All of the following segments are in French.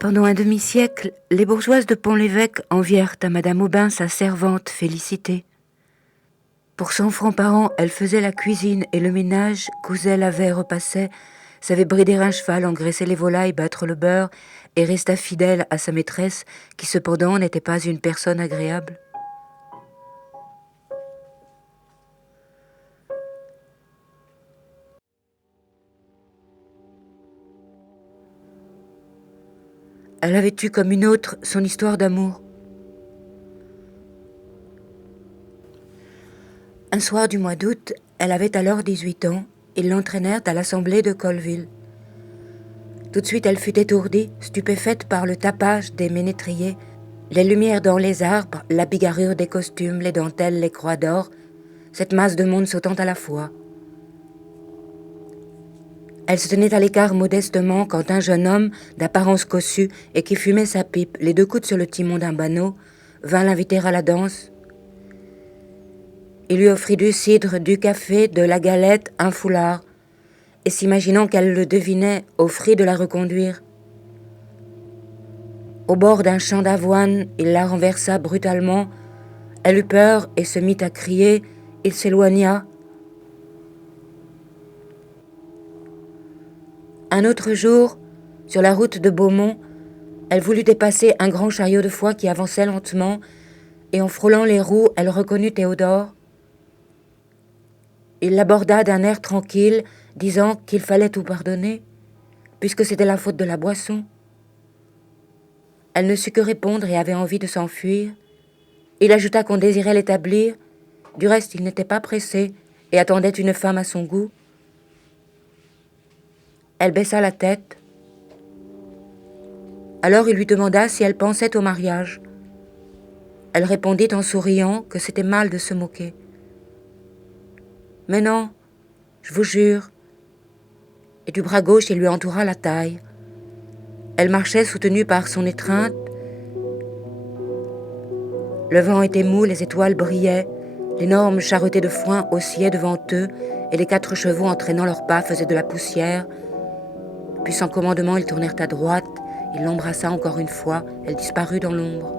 Pendant un demi-siècle, les bourgeoises de Pont-l'Évêque envièrent à Madame Aubin sa servante Félicité. Pour 100 francs par an, elle faisait la cuisine et le ménage, cousait, lavait, repassait, savait brider un cheval, engraisser les volailles, battre le beurre, et resta fidèle à sa maîtresse, qui cependant n'était pas une personne agréable. Elle avait eu comme une autre son histoire d'amour. Un soir du mois d'août, elle avait alors 18 ans, ils l'entraînèrent à l'assemblée de Colleville. Tout de suite, elle fut étourdie, stupéfaite par le tapage des ménétriers, les lumières dans les arbres, la bigarrure des costumes, les dentelles, les croix d'or, cette masse de monde sautant à la fois. Elle se tenait à l'écart modestement quand un jeune homme, d'apparence cossue et qui fumait sa pipe, les deux coudes sur le timon d'un banneau, vint l'inviter à la danse. Il lui offrit du cidre, du café, de la galette, un foulard, et s'imaginant qu'elle le devinait, offrit de la reconduire. Au bord d'un champ d'avoine, il la renversa brutalement. Elle eut peur et se mit à crier. Il s'éloigna. Un autre jour, sur la route de Beaumont, elle voulut dépasser un grand chariot de foin qui avançait lentement, et en frôlant les roues, elle reconnut Théodore. Il l'aborda d'un air tranquille, disant qu'il fallait tout pardonner, puisque c'était la faute de la boisson. Elle ne sut que répondre et avait envie de s'enfuir. Il ajouta qu'on désirait l'établir. Du reste, il n'était pas pressé et attendait une femme à son goût. Elle baissa la tête. Alors il lui demanda si elle pensait au mariage. Elle répondit en souriant que c'était mal de se moquer. « Mais non, je vous jure. » Et du bras gauche, il lui entoura la taille. Elle marchait soutenue par son étreinte. Le vent était mou, les étoiles brillaient, l'énorme charretée de foin oscillait devant eux, et les 4 chevaux entraînant leurs pas faisaient de la poussière. Puis sans commandement, ils tournèrent à droite, il l'embrassa encore une fois, elle disparut dans l'ombre.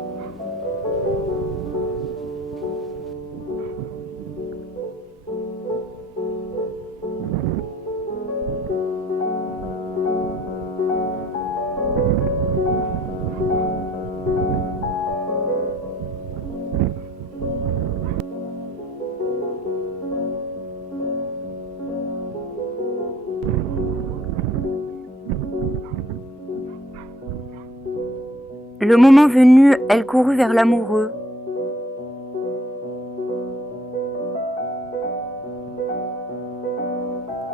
Le moment venu, elle courut vers l'amoureux.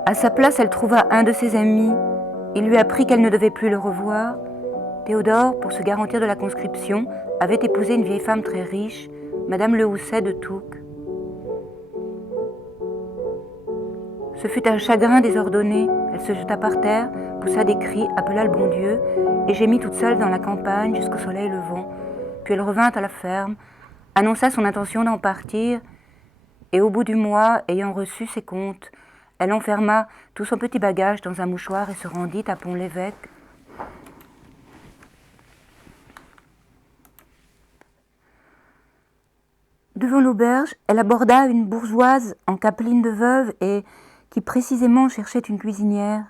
À sa place, elle trouva un de ses amis. Il lui apprit qu'elle ne devait plus le revoir. Théodore, pour se garantir de la conscription, avait épousé une vieille femme très riche, Madame Le Housset de Touques. Ce fut un chagrin désordonné. Elle se jeta par terre, poussa des cris, appela le bon Dieu et gémit toute seule dans la campagne jusqu'au soleil levant. Puis elle revint à la ferme, annonça son intention d'en partir et au bout du mois, ayant reçu ses comptes, elle enferma tout son petit bagage dans un mouchoir et se rendit à Pont-l'Évêque. Devant l'auberge, elle aborda une bourgeoise en capeline de veuve et qui précisément cherchait une cuisinière.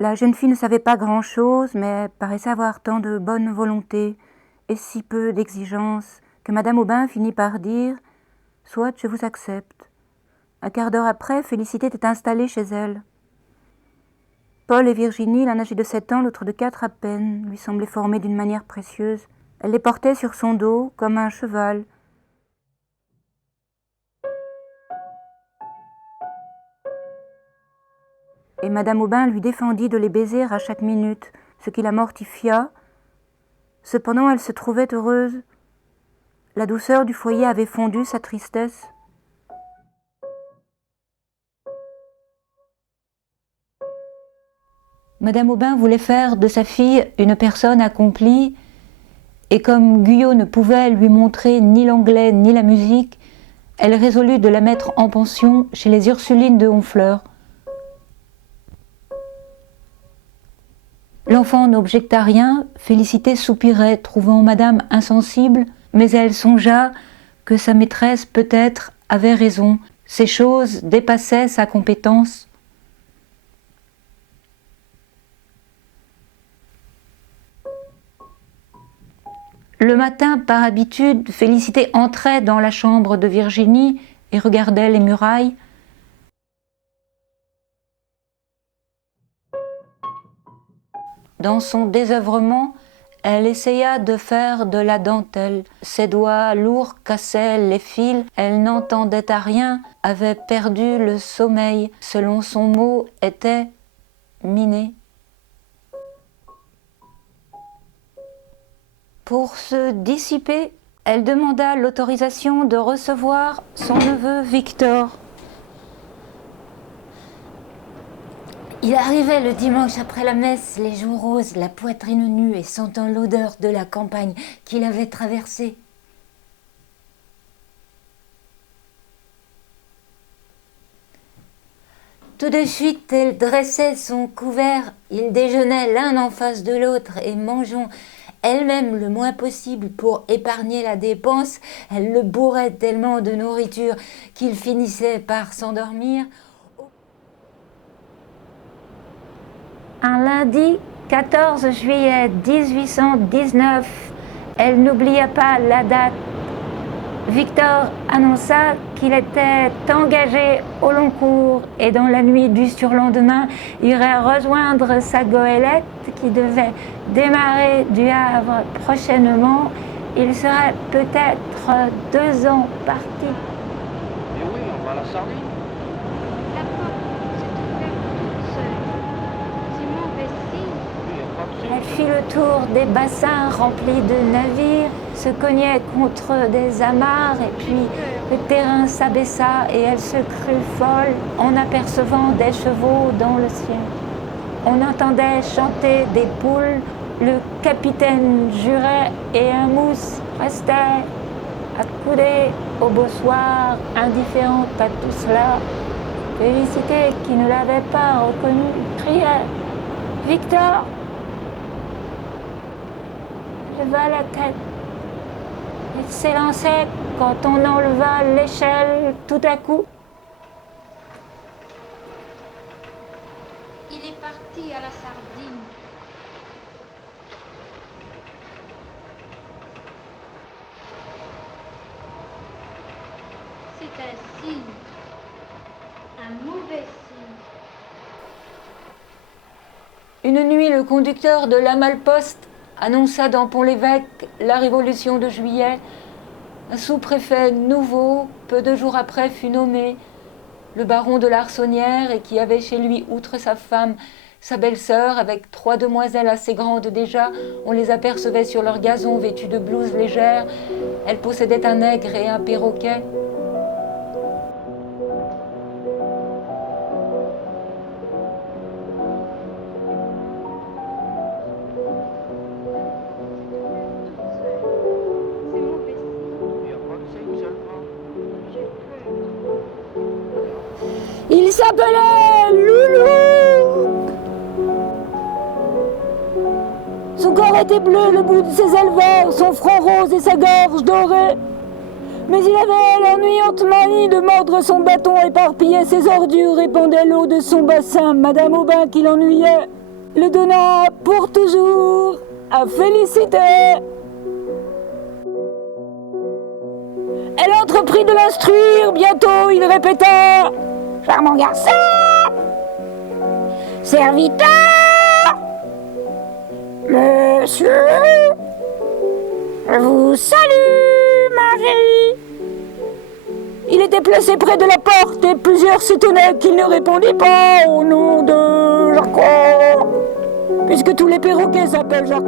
La jeune fille ne savait pas grand-chose, mais paraissait avoir tant de bonne volonté et si peu d'exigence que Madame Aubin finit par dire « Soit, je vous accepte ». Un quart d'heure après, Félicité était installée chez elle. Paul et Virginie, l'un âgé de 7 ans, l'autre de 4 à peine, lui semblaient formés d'une manière précieuse. Elle les portait sur son dos comme un cheval. Et Madame Aubin lui défendit de les baiser à chaque minute, ce qui la mortifia. Cependant, elle se trouvait heureuse. La douceur du foyer avait fondu sa tristesse. Madame Aubin voulait faire de sa fille une personne accomplie, et comme Guyot ne pouvait lui montrer ni l'anglais ni la musique, elle résolut de la mettre en pension chez les Ursulines de Honfleur. L'enfant n'objecta rien, Félicité soupirait, trouvant madame insensible, mais elle songea que sa maîtresse peut-être avait raison, ces choses dépassaient sa compétence. Le matin, par habitude, Félicité entrait dans la chambre de Virginie et regardait les murailles. Dans son désœuvrement, elle essaya de faire de la dentelle. Ses doigts lourds cassaient les fils, elle n'entendait à rien, avait perdu le sommeil, selon son mot, était minée. Pour se dissiper, elle demanda l'autorisation de recevoir son neveu Victor. Il arrivait le dimanche après la messe, les joues roses, la poitrine nue et sentant l'odeur de la campagne qu'il avait traversée. Tout de suite, elle dressait son couvert. Ils déjeunaient l'un en face de l'autre et mangeant elle-même le moins possible pour épargner la dépense. Elle le bourrait tellement de nourriture qu'il finissait par s'endormir. Un lundi 14 juillet 1819, elle n'oublia pas la date. Victor annonça qu'il était engagé au long cours et dans la nuit du surlendemain irait rejoindre sa goélette qui devait démarrer du Havre prochainement. Il serait peut-être 2 ans parti. Mais oui, on va à la Sardine. La porte s'est ouverte toute seule. C'est mauvais signe. Elle fit le tour des bassins remplis de navires, se cognait contre des amarres et puis le terrain s'abaissa et elle se crut folle en apercevant des chevaux dans le ciel. On entendait chanter des poules, le capitaine jurait et un mousse restait accoudé au bossoir, indifférente à tout cela. Félicité, qui ne l'avait pas reconnu, criait « Victor !» leva la tête. Il s'élançait quand on enleva l'échelle tout à coup. Il est parti à la Sardine. C'est un signe. Un mauvais signe. Une nuit, le conducteur de la Malle-Poste annonça dans Pont-l'Évêque la Révolution de juillet. Un sous-préfet nouveau, peu de jours après, fut nommé, le baron de l'Arçonnière, et qui avait chez lui, outre sa femme, sa belle-sœur, avec 3 demoiselles assez grandes déjà. On les apercevait sur leur gazon vêtues de blouses légères. Elles possédaient un nègre et un perroquet. Il s'appelait Loulou. Son corps était bleu, le bout de ses ailes vert, son front rose et sa gorge dorée. Mais il avait l'ennuyante manie de mordre son bâton, éparpillait ses ordures, répandait l'eau de son bassin. Madame Aubin, qui l'ennuyait, le donna pour toujours à Félicité. Elle entreprit de l'instruire, bientôt il répéta « Charmant garçon, serviteur, monsieur, je vous salue, Marie. » Il était placé près de la porte et plusieurs s'étonnaient qu'il ne répondît pas au nom de Jacques, puisque tous les perroquets s'appellent Jacques.